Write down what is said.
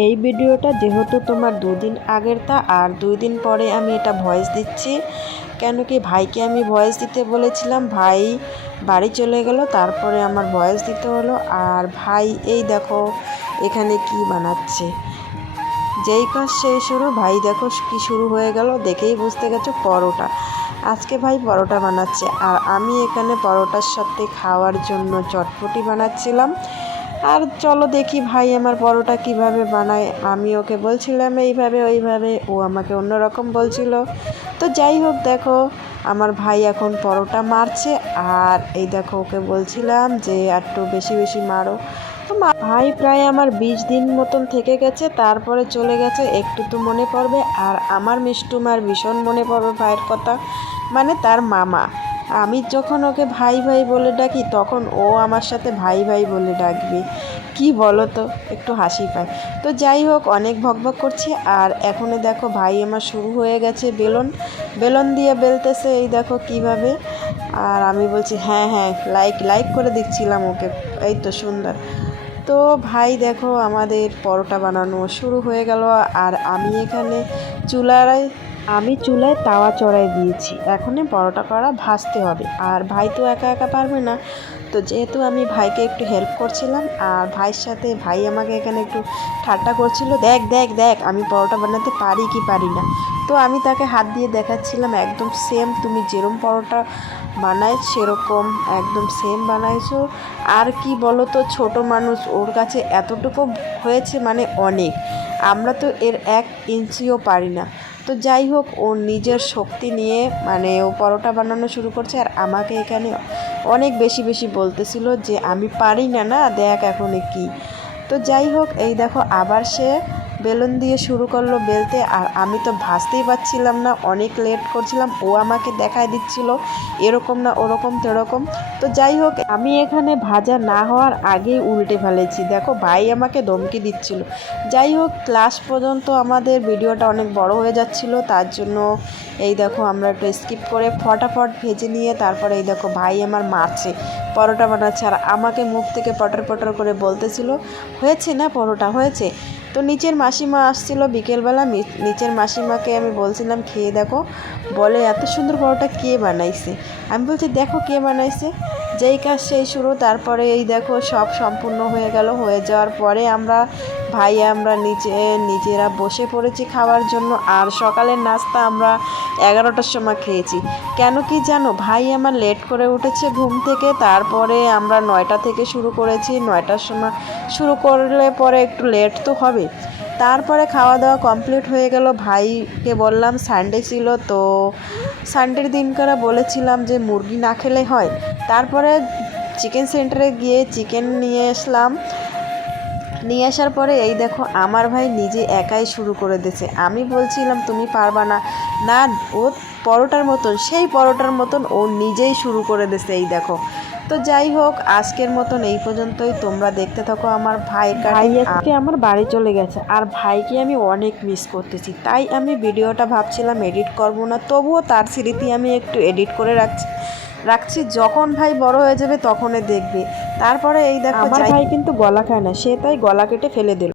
এই ভিডিওটা যেহেতু তোমার দুদিন আগের তা, আর দুই দিন পরে আমি এটা ভয়েস দিচ্ছি, কেন কি ভাইকে আমি ভয়েস দিতে বলেছিলাম, ভাই বাড়ি চলে গেল, তারপরে আমার ভয়েস দিতে হলো, আর ভাই এই দেখো এখানে কি বানাচ্ছে। যেই কাজ সেই শুরু, ভাই দেখো কি শুরু হয়ে গেল, দেখেই বুঝতে গেছো পরোটা। আজকে ভাই পরোটা বানাচ্ছে, আর আমি এখানে পরোটার সাথে খাওয়ার জন্য চটপটি বানাচ্ছিলাম আর চলো দেখি ভাই আমার পরোটা কীভাবে বানায়। আমি ওকে বলছিলাম এইভাবে, ওইভাবে। ও আমাকে অন্যরকম বলছিল। তো যাই হোক, দেখো, আমার ভাই এখন পরোটা মারছে। আর এই দেখো, ওকে বলছিলাম যে একটু বেশি বেশি মারো। তো ভাই প্রায় আমার বিশ দিন মতন থেকে গেছে, তারপরে চলে গেছে। একটু তো মনে পড়বে। আর আমার মিষ্টুমার ভীষণ মনে পড়বে ভাইয়ের কথা। মানে তার মামা। আমি যখন ওকে ভাই ভাই বলে ডাকি, তখন ও আমার সাথে ভাই ভাই বলে ডাকবে। কি বলো তো? একটু হাসি পায়। তো যাই হোক, অনেক ভকভক করছি। আর এখনই দেখো ভাই আমার শুরু হয়ে গেছে বেলন। বেলন দিয়ে বেলতেছে এই দেখো কীভাবে। আর আমি বলছি হ্যাঁ হ্যাঁ লাইক লাইক করে দিচ্ছিলাম ওকে। এই তো সুন্দর। তো ভাই দেখো আমাদের পরোটা বানানো শুরু হয়ে গেল। আর আমি এখানে চুলায় আমি চুলায় তাওয়া চড়াই দিয়েছি। এখনই পরোটা করা ভাজতে হবে। আর ভাই তো একা একা পারবে না। তো যেহেতু আমি ভাইকে একটু হেল্প করছিলাম, আর ভাইয়ের সাথে ভাই আমাকে এখানে একটু ঠাট্টা করছিল, দেখ দেখ দেখ, আমি পরোটা বানাতে পারি কি পারি না? তো আমি তাকে হাত দিয়ে দেখাচ্ছিলাম, একদম সেম তুমি যেরম পরোটা বানাই সেরকম একদম সেম বানাইছো। আর কি বলো তো ছোট মানুষ, ওর কাছে এতটুকু হয়েছে মানে অনেক। আমরা তো এর এক ইঞ্চিও পারি না। তো যাই হোক ওর নিজের শক্তি নিয়ে মানে ও পরোটা বানানো শুরু করছে আর আমাকে এখানে অনেক বেশি বেশি বলতেছিল যে আমি পারি না না, দেখ এখন কি। তো যাই হোক, এই দেখো, আবার সে বেলুন দিয়ে শুরু করল বেলতে। আর আমি তো ভাজতেই পারছিলাম না, অনেক লেট করছিলাম। ও আমাকে দেখায় দিচ্ছিল, এরকম না ওরকম, তেরকম। তো যাই হোক, আমি এখানে ভাজা না হওয়ার আগেই উল্টে ফেলেছি। দেখো, ভাই আমাকে ধমকি দিচ্ছিল। যাই হোক ক্লাস পর্যন্ত আমাদের ভিডিওটা অনেক বড় হয়ে যাচ্ছিল। তার জন্য এই দেখো, আমরা একটু স্কিপ করে ফটাফট ভেজে নিয়ে তারপরে এই দেখো, ভাই আমার মারছে, পরোটা বানাচ্ছে। আর আমাকে মুখ থেকে পটর পটর করে বলতেছিল, হয়েছে না পরোটা? হয়েছে? তো নিচের মাসিমা আসছিল বিকেলবেলা নিচের মাসিমাকে আমি বলছিলাম, খেয়ে দেখো। বলে, এত সুন্দর পরোটা কে বানাইছে? আমি বলছি, দেখো কে বানাইছে। যেই কাজ সেই শুরু, তারপরে এই দেখো সব সম্পূর্ণ হয়ে গেল। হয়ে যাওয়ার পরে আমরা ভাই, আমরা নিচে, নিজেরা বসে পড়েছি খাওয়ার জন্য, আর সকালের নাস্তা আমরা এগারোটার সময় খেয়েছি। কেন কি জানো, ভাই আমার লেট করে উঠেছে ঘুম থেকে, তারপরে আমরা নয়টা থেকে শুরু করেছি, নয়টার সময় শুরু করলে পরে একটু লেট তো হবে। তারপরে খাওয়া দাওয়া কমপ্লিট হয়ে গেল, ভাইকে বললাম সানডে ছিল তো। সানডের দিনকারা বলেছিলাম যে, মুরগি না খেলে হয়। তারপরে চিকেন সেন্টারে গিয়ে চিকেন নিয়ে আসলাম। নিয়ে আসার পরে এই দেখো, আমার ভাই নিজে একাই শুরু করে দিয়েছে। আমি বলছিলাম, তুমি পারবা না। না, ও পরোটার মতন, সেই পরোটার মতন ও নিজেই শুরু করে দিয়েছে, এই দেখো। তো যাই হোক, আজকের মতন এই পর্যন্তই। তোমরা দেখতে থাকো আমার ভাই ভাই আজকে আমার বাড়ি চলে গেছে, আর ভাইকে আমি অনেক মিস করতেছি। তাই আমি ভিডিওটা ভাবছিলাম এডিট করব না, তবুও তার স্মৃতি আমি একটু এডিট করে রাখছি। রাখছি, যখন ভাই বড় হয়ে যাবে তখনই দেখবে। তারপরে এই দেখো আমার ভাই কিন্তু গলা খায় না সে তাই গলা কেটে ফেলে দিল।